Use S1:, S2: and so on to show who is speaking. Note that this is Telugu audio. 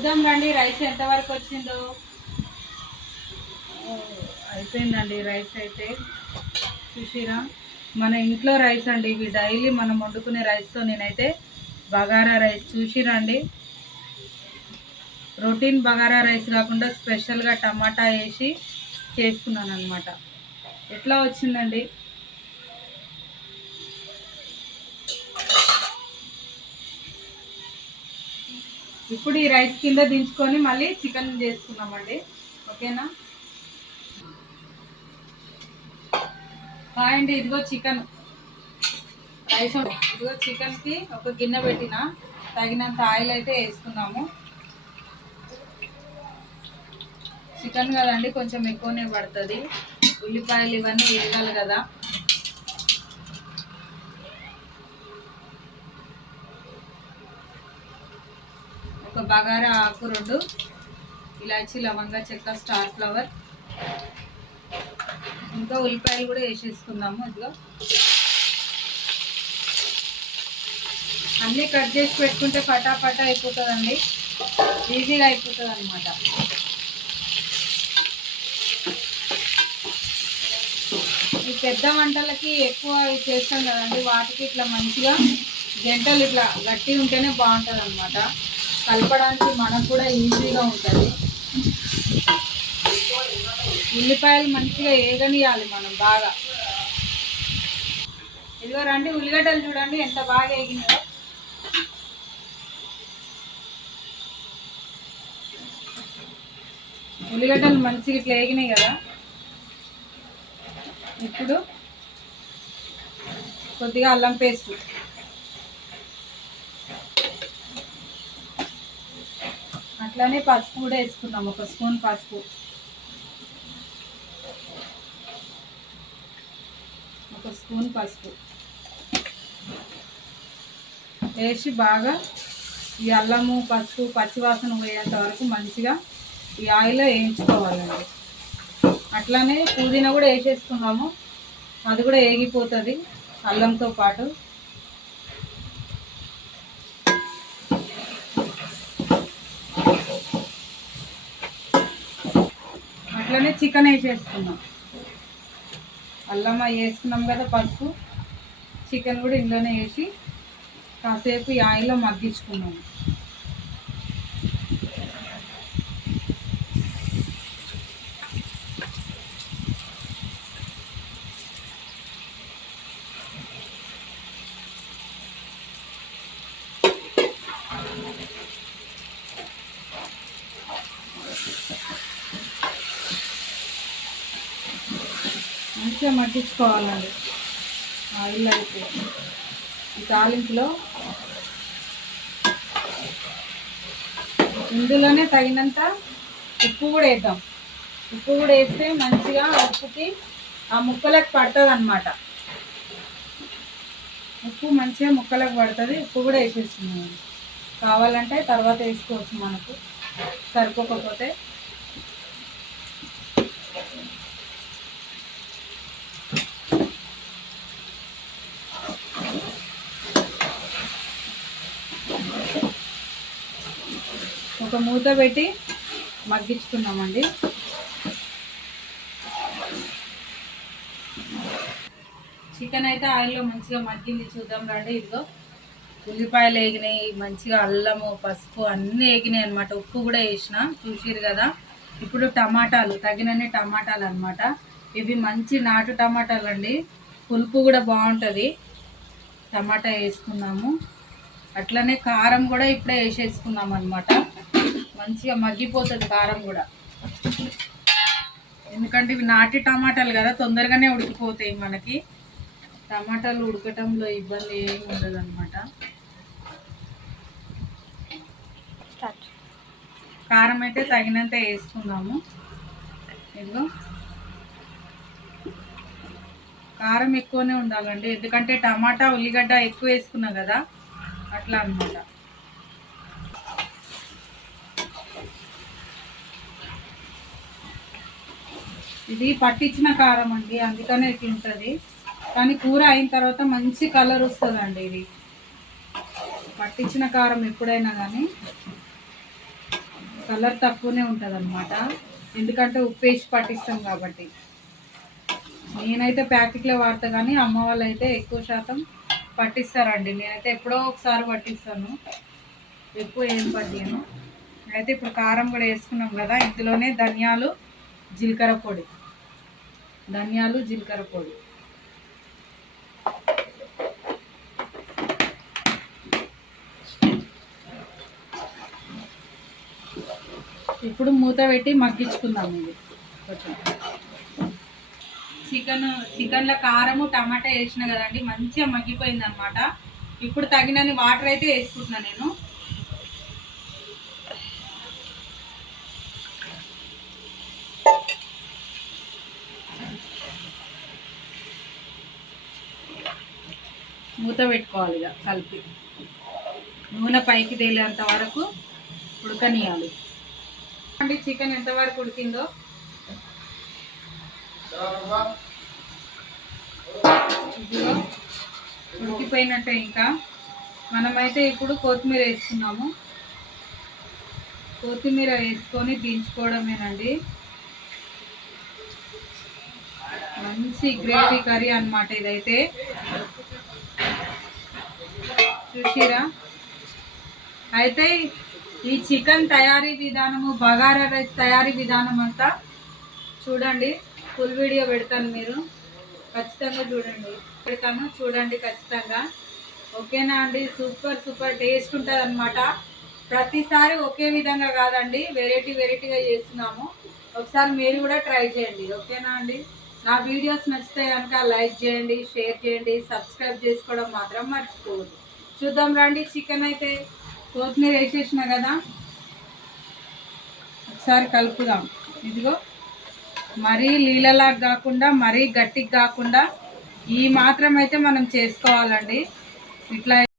S1: చూద్దాం రండి రైస్ ఎంతవరకు వచ్చిందో అయిపోయిందండి రైస్ అయితే చూసిరా మన ఇంట్లో రైస్ అండి ఇవి డైలీ మనం వండుకునే రైస్తో నేనైతే బగారా రైస్ చూసిరండి రొటీన్ బగారా రైస్ కాకుండా స్పెషల్గా టమాటా వేసి చేసుకున్నాను అనమాట ఎట్లా వచ్చిందండి ఇప్పుడు ఈ రైస్ కింద దించుకొని మళ్ళీ చికెన్ చేసుకున్నామండి ఓకేనా హాయ్ అండి ఇదిగో చికెన్ రైస్ ఇదిగో చికెన్కి ఒక గిన్నె పెట్టిన తగినంత ఆయిల్ అయితే వేసుకున్నాము చికెన్ కదండి కొంచెం ఎక్కువనే పడుతుంది ఉల్లిపాయలు ఇవన్నీ వేయాలి కదా బగారా ఆకు రెండు ఇలాచి లవంగ చెక్క స్టార్ ఫ్లవర్ ఇంకా ఉల్లిపాయలు కూడా వేసేసుకుందాము ఇదిగో అన్నీ కట్ చేసి పెట్టుకుంటే పటాపట అయిపోతుందండి ఈజీగా అయిపోతుంది అనమాట ఈ పెద్ద వంటలకి ఎక్కువ చేస్తాం కదండి వాటికి ఇట్లా మంచిగా గంటలు ఇట్లా గట్టి ఉంటేనే బాగుంటుంది అనమాట కలపడానికి మనకు కూడా ఈజీగా ఉంటుంది ఉల్లిపాయలు మంచిగా ఏగనియాలి మనం బాగా ఇదిగో రండి ఉల్లిగడ్డలు చూడండి ఎంత బాగా ఏగినాయో ఉల్లిగడ్డలు మంచిగా ఇట్లా ఏగినాయి కదా ఇప్పుడు కొద్దిగా అల్లం పేస్ట్ అట్లానే పసుపు కూడా వేసుకున్నాం ఒక స్పూన్ పసుపు ఒక స్పూన్ పసుపు వేసి బాగా ఈ అల్లము పసుపు పచ్చివాసన పోయేంత వరకు మంచిగా ఈ ఆయిల్లో వేయించుకోవాలండి అట్లానే పుదీనా కూడా వేసేసుకున్నాము అది కూడా వేగిపోతుంది అల్లంతో పాటు అందులోనే చికెన్ వేసేసుకున్నాం అల్లం వేసుకున్నాం కదా పసుపు చికెన్ కూడా ఇందులోనే వేసి కాసేపు ఆయిల్లో మగ్గించుకున్నాము మంచిగా మగ్గించుకోవాలండి ఆయిల్ అయితే ఈ తాలింపులో ఇందులోనే తగినంత ఉప్పు కూడా వేద్దాం ఉప్పు కూడా వేస్తే మంచిగా ఉప్పుకి ఆ ముక్కలకు పడుతుంది అనమాట ఉప్పు మంచిగా ముక్కలకు పడుతుంది ఉప్పు కూడా వేసేస్తున్నాం కావాలంటే తర్వాత వేసుకోవచ్చు మనకు సరిపోకపోతే ఒక మూత పెట్టి మగ్గించుకున్నామండి చికెన్ అయితే ఆయిల్లో మంచిగా మగ్గింది చూద్దాం రండి ఇదిగో ఉల్లిపాయలు వేగినాయి మంచిగా అల్లము పసుపు అన్నీ వేగినాయి అనమాట ఉప్పు కూడా వేసిన చూసిరు కదా ఇప్పుడు టమాటాలు తగినన్ని టమాటాలు అనమాట ఇవి మంచి నాటు టమాటాలు అండి పులుపు కూడా బాగుంటుంది టమాటా వేసుకున్నాము అట్లనే కారం కూడా ఇప్పుడే వేసేసుకున్నాం అనమాట మంచిగా మగ్గిపోతుంది కారం కూడా ఎందుకంటే ఇవి నాటి టమాటాలు కదా తొందరగానే ఉడికిపోతాయి మనకి టమాటాలు ఉడకటంలో ఇబ్బంది ఏమి ఉండదు అనమాట కారం అయితే తగినంత వేసుకున్నాము ఇదిగో కారం ఎక్కువనే ఉండాలండి ఎందుకంటే టమాటా ఉల్లిగడ్డ ఎక్కువ వేసుకున్నా కదా అట్లా అనమాట ఇది పట్టించిన కారం అండి అందుకనే ఇట్లా ఉంటుంది కానీ కూర అయిన తర్వాత మంచి కలర్ వస్తుందండి ఇది పట్టించిన కారం ఎప్పుడైనా కానీ కలర్ తక్కువనే ఉంటుంది అనమాట ఎందుకంటే ఉప్పు వేసి పట్టిస్తాం కాబట్టి నేనైతే ప్యాకెట్లో వాడతా కానీ అమ్మ వాళ్ళైతే ఎక్కువ శాతం పట్టిస్తారండి నేనైతే ఎప్పుడో ఒకసారి పట్టిస్తాను ఎక్కువ ఏం పట్టిను అయితే ఇప్పుడు కారం కూడా వేసుకున్నాం కదా ఇందులోనే ధనియాలు జీలకర్ర పొడి ధనియాలు జీలకర్ర పొడి ఇప్పుడు మూత పెట్టి మగ్గించుకుందాం ఇది కొంచెం చికెన్ చికెన్లో కారము టమాటా వేసిన కదండి మంచిగా మగ్గిపోయింది అనమాట ఇప్పుడు తగినన్ని వాటర్ అయితే వేసుకుంటున్నా నేను మూత పెట్టుకోవాలి ఇక కలిపి నూనె పైకి తేలేంత వరకు ఉడకనియాలి చికెన్ ఎంతవరకు ఉడికిందో ఉడికిపోయినట్టే ఇంకా మనమైతే ఇప్పుడు కొత్తిమీర వేసుకున్నాము కొత్తిమీర వేసుకొని దించుకోవడమేనండి మంచి గ్రేవీ కర్రీ అనమాట ఇదైతే చూసిరా అయితే ఈ చికెన్ తయారీ విధానము బగారా రైస్ తయారీ విధానం అంతా చూడండి ఫుల్ వీడియో పెడతాను మీరు ఖచ్చితంగా చూడండి పెడతాను చూడండి ఖచ్చితంగా ఓకేనా అండి సూపర్ సూపర్ టేస్ట్ ఉంటుంది అనమాట ప్రతిసారి ఒకే విధంగా కాదండి వెరైటీ వెరైటీగా చేస్తున్నాము ఒకసారి మీరు కూడా ట్రై చేయండి ఓకేనా అండి నా వీడియోస్ నచ్చితే కనుక లైక్ చేయండి షేర్ చేయండి సబ్స్క్రైబ్ చేసుకోవడం మాత్రం మర్చిపోవద్దు చూద్దాం రండి చికెన్ అయితే కొత్తిమీర వేసేసిన కదా ఒకసారి కలుపుదాం ఇదిగో మరీ లీలలా కాకుండా మరీ గట్టిగా కాకుండా ఈ మాత్రం అయితే మనం చేసుకోవాలండి ఇట్లా